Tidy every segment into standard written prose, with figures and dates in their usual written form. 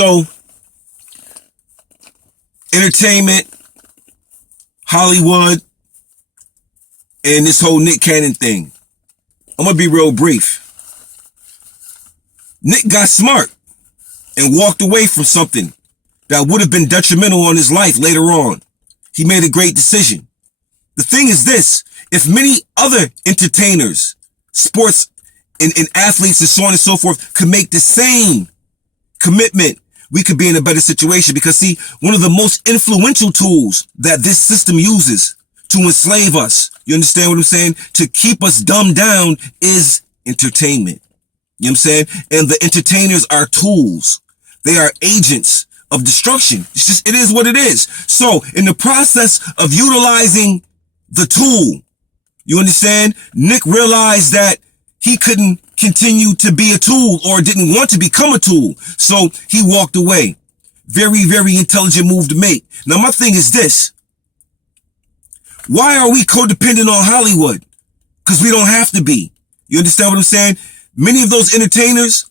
So, entertainment, Hollywood, and this whole Nick Cannon thing. I'm going to be real brief. Nick got smart and walked away from something that would have been detrimental on his life later on. He made a great decision. The thing is this, if many other entertainers, sports and athletes and so on and so forth could make the same commitment, we could be in a better situation. Because see, one of the most influential tools that this system uses to enslave us, you understand what I'm saying? To keep us dumbed down is entertainment. You know what I'm saying? And the entertainers are tools. They are agents of destruction. It's just, it is what it is. So in the process of utilizing the tool, you understand, Nick realized that he couldn't continue to be a tool or didn't want to become a tool. So he walked away. Very, very intelligent move to make. Now my thing is this. Why are we codependent on Hollywood? Because we don't have to be. You understand what I'm saying? Many of those entertainers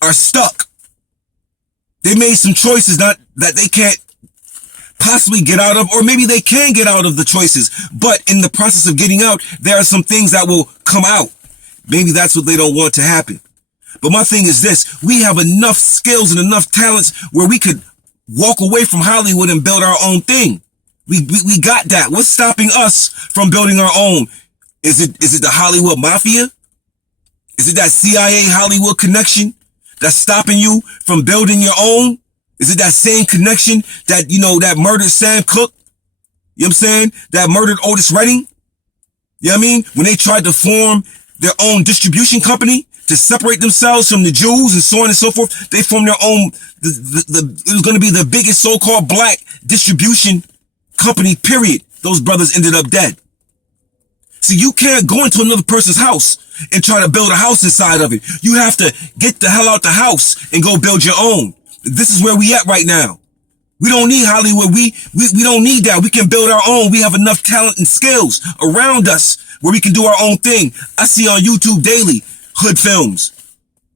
are stuck. They made some choices that they can't possibly get out of, or maybe they can get out of the choices. But in the process of getting out, there are some things that will come out. Maybe that's what they don't want to happen. But my thing is this, we have enough skills and enough talents where we could walk away from Hollywood and build our own thing. We got that. What's stopping us from building our own? Is it the Hollywood mafia? Is it that CIA Hollywood connection that's stopping you from building your own? Is it that same connection that, you know, that murdered Sam Cooke? You know what I'm saying? That murdered Otis Redding? You know what I mean? When they tried to form their own distribution company to separate themselves from the Jews and so on and so forth, they formed their own, it was going to be the biggest so-called black distribution company, period. Those brothers ended up dead. See, you can't go into another person's house and try to build a house inside of it. You have to get the hell out the house and go build your own. This is where we at right now. We don't need Hollywood. We don't need that. We can build our own. We have enough talent and skills around us where we can do our own thing. I see on YouTube daily hood films,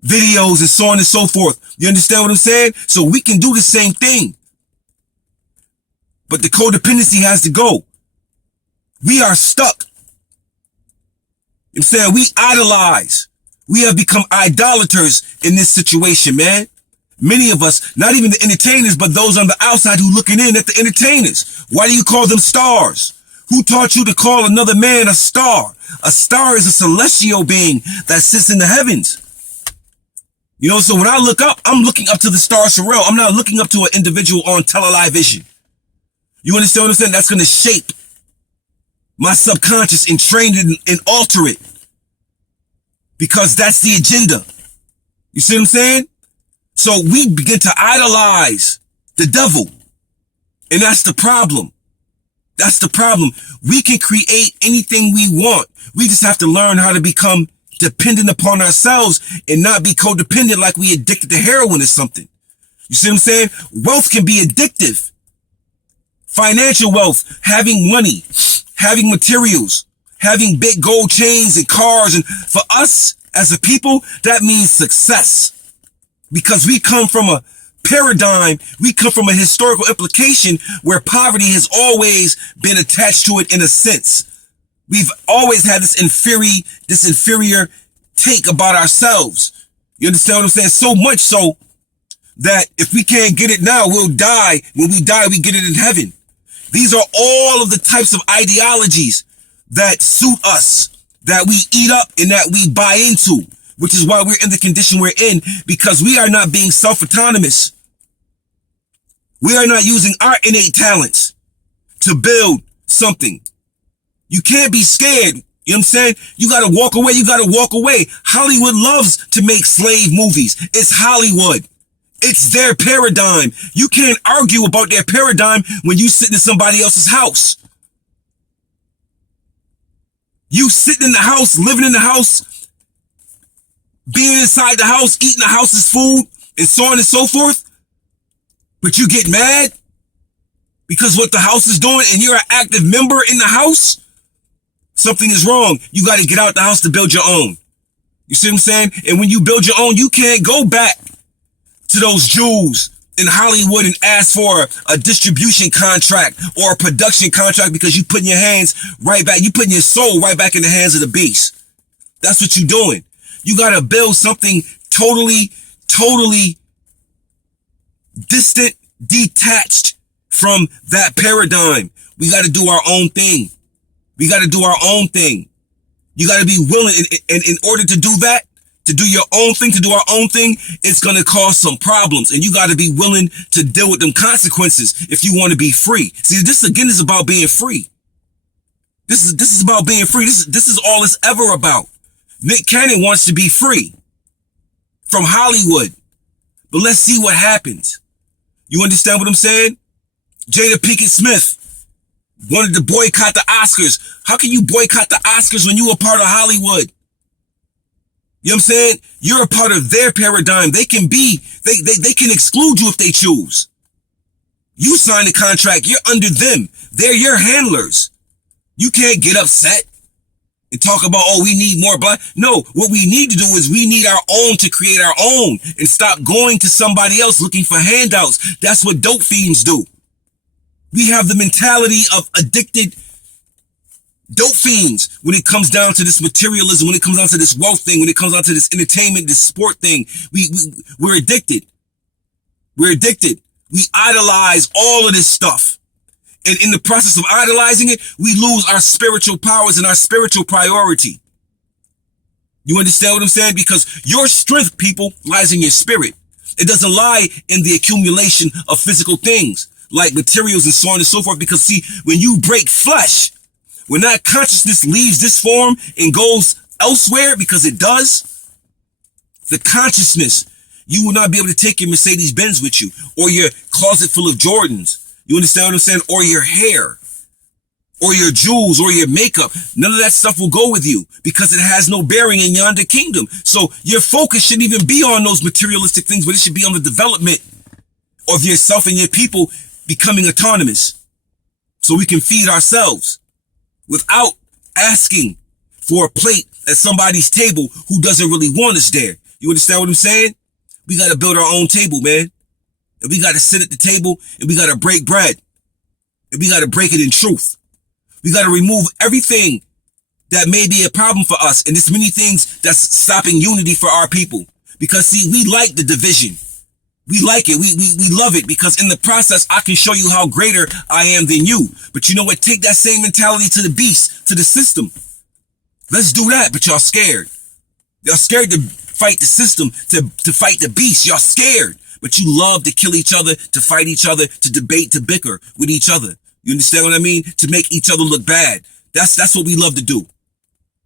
videos, and so on and so forth. You understand what I'm saying? So we can do the same thing. But the codependency has to go. We are stuck. I'm saying we idolize. We have become idolaters in this situation, man. Many of us, not even the entertainers, but those on the outside who looking in at the entertainers. Why do you call them stars? Who taught you to call another man a star? A star is a celestial being that sits in the heavens. You know, so when I look up, I'm looking up to the star Sorrel. I'm not looking up to an individual on television. You understand what I'm saying? That's going to shape my subconscious and train it and alter it. Because that's the agenda. You see what I'm saying? So we begin to idolize the devil. And that's the problem. That's the problem. We can create anything we want. We just have to learn how to become dependent upon ourselves and not be codependent like we addicted to heroin or something. You see what I'm saying? Wealth can be addictive. Financial wealth, having money, having materials, having big gold chains and cars. And for us as a people, that means success. Because we come from a paradigm, we come from a historical implication where poverty has always been attached to it in a sense. We've always had this inferior take about ourselves. You understand what I'm saying? So much so that if we can't get it now, we'll die. When we die, we get it in heaven. These are all of the types of ideologies that suit us, that we eat up and that we buy into, which is why we're in the condition we're in, because we are not being self-autonomous. We are not using our innate talents to build something. You can't be scared. You know what I'm saying? You got to walk away. You got to walk away. Hollywood loves to make slave movies. It's Hollywood. It's their paradigm. You can't argue about their paradigm when you sit in somebody else's house. You sitting in the house, living in the house, being inside the house, eating the house's food, and so on and so forth. But you get mad because what the house is doing and you're an active member in the house. Something is wrong. You got to get out the house to build your own. You see what I'm saying? And when you build your own, you can't go back to those Jews in Hollywood and ask for a distribution contract or a production contract because you putting your hands right back, you putting your soul right back in the hands of the beast. That's what you're doing. You got to build something totally distant, detached from that paradigm. We got to do our own thing. We got to do our own thing. You got to be willing, and in order to do that, to do your own thing, to do our own thing, it's going to cause some problems. And you got to be willing to deal with them consequences if you want to be free. See, this again is about being free. This is about being free. This is all it's ever about. Nick Cannon wants to be free from Hollywood. But let's see what happens. You understand what I'm saying? Jada Pinkett Smith wanted to boycott the Oscars. How can you boycott the Oscars when you are part of Hollywood? You know what I'm saying? You're a part of their paradigm. They can exclude you if they choose. You signed a contract. You're under them. They're your handlers. You can't get upset and talk about, oh, we need more black. No, what we need to do is we need our own to create our own and stop going to somebody else looking for handouts. That's what dope fiends do. We have the mentality of addicted dope fiends when it comes down to this materialism, when it comes down to this wealth thing, when it comes down to this entertainment, this sport thing. We're addicted. We're addicted. We idolize all of this stuff. And in the process of idolizing it, we lose our spiritual powers and our spiritual priority. You understand what I'm saying? Because your strength, people, lies in your spirit. It doesn't lie in the accumulation of physical things like materials and so on and so forth. Because see, when you break flesh, when that consciousness leaves this form and goes elsewhere, because it does, the consciousness, you will not be able to take your Mercedes Benz with you or your closet full of Jordans. You understand what I'm saying? Or your hair or your jewels or your makeup. None of that stuff will go with you because it has no bearing in yonder kingdom. So your focus shouldn't even be on those materialistic things, but it should be on the development of yourself and your people becoming autonomous so we can feed ourselves without asking for a plate at somebody's table who doesn't really want us there. You understand what I'm saying? We got to build our own table, man. And we got to sit at the table and we got to break bread. And we got to break it in truth. We got to remove everything that may be a problem for us. And there's many things that's stopping unity for our people. Because see, we like the division. We like it. We love it because in the process, I can show you how greater I am than you. But you know what? Take that same mentality to the beast, to the system. Let's do that. But y'all scared. Y'all scared to fight the system, to fight the beast. Y'all scared. But you love to kill each other, to fight each other, to debate, to bicker with each other. You understand what I mean? To make each other look bad. That's what we love to do. You know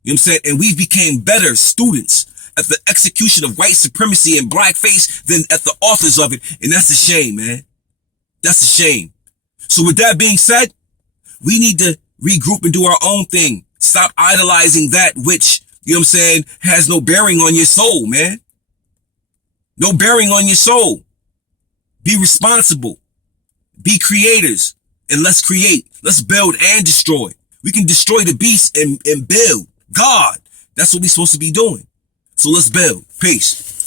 what I'm saying? And we became better students at the execution of white supremacy and blackface than at the authors of it. And that's a shame, man. That's a shame. So with that being said, we need to regroup and do our own thing. Stop idolizing that which, you know what I'm saying, has no bearing on your soul, man. No bearing on your soul. Be responsible. Be creators. And let's create. Let's build and destroy. We can destroy the beast and build God. That's what we're supposed to be doing. So let's build. Peace.